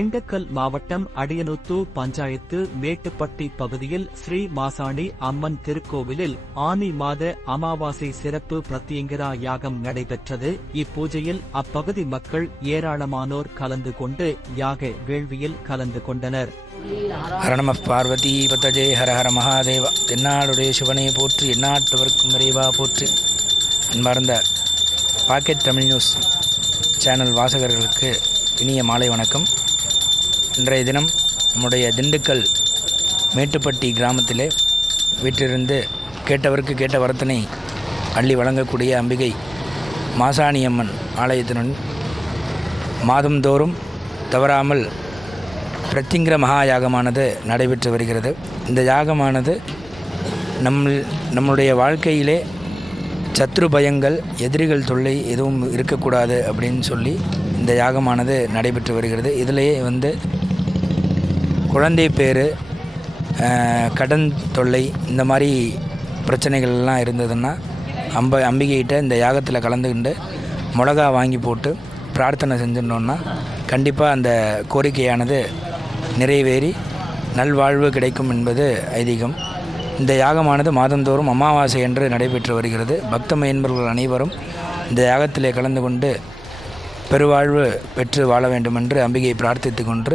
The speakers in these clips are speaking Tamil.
திண்டுக்கல் மாவட்டம் அடியனூத்து பஞ்சாயத்து மேட்டுப்பட்டி பகுதியில் ஸ்ரீ மாசாணி அம்மன் திருக்கோவிலில் ஆனி மாத அமாவாசை சிறப்பு பிரத்யங்கிரா யாகம் நடைபெற்றது. இப்பூஜையில் அப்பகுதி மக்கள் ஏராளமானோர் கலந்து கொண்டு யாக வேள்வியில் கலந்து கொண்டனர். ஹரணம பார்வதி பதஜே ஹர ஹர மகாதேவா. தென்னாடுடைய சிவனை போற்று எந்நாட்டவர்க்கும் விரைவா போற்றி. அன்பார்ந்த பாக்கெட் தமிழ் நியூஸ் சேனல் வாசகர்களுக்கு இனிய மாலை வணக்கம். இன்றைய தினம் நம்முடைய திண்டுக்கல் மேட்டுப்பட்டி கிராமத்திலே வீட்டிலிருந்து கேட்டவருக்கு கேட்ட வரத்தினை அள்ளி வழங்கக்கூடிய அம்பிகை மாசாணியம்மன் ஆலயத்தினுடன் மாதந்தோறும் தவறாமல் பிரத்திங்கிற மகா யாகமானது நடைபெற்று வருகிறது. இந்த யாகமானது நம் நம்முடைய வாழ்க்கையிலே சத்ரு பயங்கள் எதிரிகள் தொல்லை எதுவும் இருக்கக்கூடாது அப்படின்னு சொல்லி இந்த யாகமானது நடைபெற்று வருகிறது. இதிலேயே வந்து குழந்தை பேர் கடன் தொல்லை இந்த மாதிரி பிரச்சனைகள் எல்லாம் இருந்ததுன்னா அம்ப அம்பிகைகிட்ட இந்த யாகத்தில் கலந்துக்கிண்டு மிளகா வாங்கி போட்டு பிரார்த்தனை செஞ்சிருந்தோன்னா கண்டிப்பாக அந்த கோரிக்கையானது நிறைவேறி நல்வாழ்வு கிடைக்கும் என்பது ஐதீகம். இந்த யாகமானது மாதந்தோறும் அமாவாசை என்று நடைபெற்று வருகிறது. பக்த மையன்பர்கள் அனைவரும் இந்த யாகத்திலே கலந்து கொண்டு பெருவாழ்வு பெற்று வாழ வேண்டும் என்று அம்பிகையை பிரார்த்தித்து கொண்டு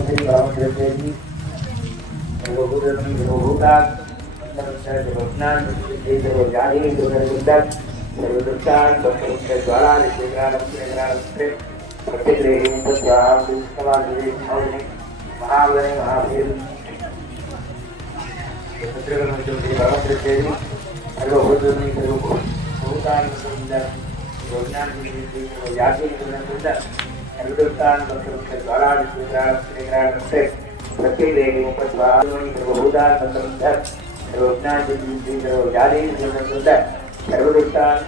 मंदिर परम द्रव्यजी सर्वभूतात् सर्वज्ञान सर्वज्ञानी सर्वगुंडक सर्वदुष्टान सर्वस्य द्वारा निश्चयग्राम निश्चयग्राम प्रतिग्रही उपस्वाहा समाज महावरे महावीर सर्वभूतानि सर्वभूतानि सर्वज्ञानी सर्वज्ञानी सर्वगुंडक हिंदुस्तान मंत्रम से द्वारा विश्वग्रहण श्रीग्रहण से सत्य देवों पर स्वाहानी सर्वभूतान मंत्रम धर सर्वज्ञान बुद्धि सर्वजाति मंत्रम धर सर्वदुस्तान